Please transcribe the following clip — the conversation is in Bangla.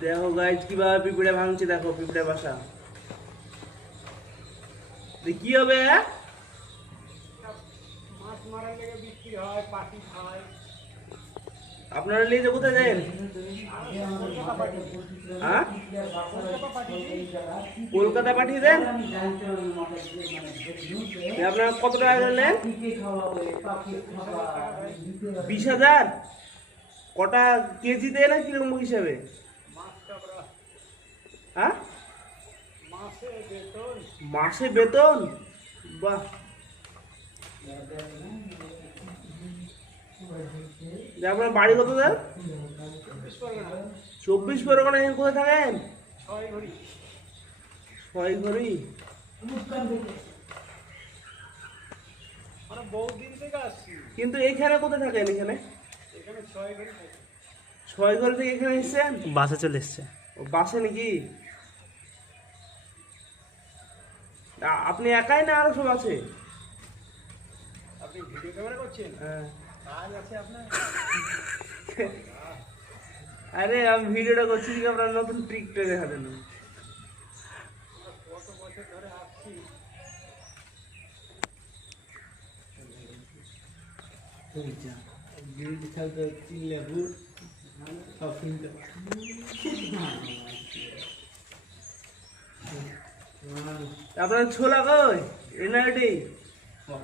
দেখো গাইজ কীভাবে পিঁপড়ে ভাঙছে দেখো পিঁপড়ে বাসা। কি হবে হ্যাঁ? আপনারা নিয়ে যে কোথায় যাবেন? হ্যাঁ? কলকাতা পাঠিয়ে দেন? আপনারা কত টাকা নেন? বিশ হাজার? কটা কেজি দেয় না কীরকম হিসাবে? হ্যাঁ? মাসে বেতন। বাহ। আপনার বাড়ি কত দেন চব্বিশ পরগনা। এখানে কোথায় থাকেন? ছয় ঘড়ি। মানে বহু দিন থেকে আসছি। কিন্তু এখানে কোথায় থাকেন এখানে? এখানে ছয় ঘড়ি থাকে। ছয় ঘড়ি থেকে এখানে এসেছেন? বাসে চলে এসছে। ও বাসে নাকি? আপনি একাই না আরও সব আছে আপনি ভিডিও ক্যামেরা করছেন হ্যাঁ। কাজ আছে আপনার আরে আমি ভিডিওটা করছি কি আপনার নতুন ট্রিকটা দেখা দেন কত বছর ধরে আসছি তারপরে ছোলা কই? এনআইডি হ্যাঁ,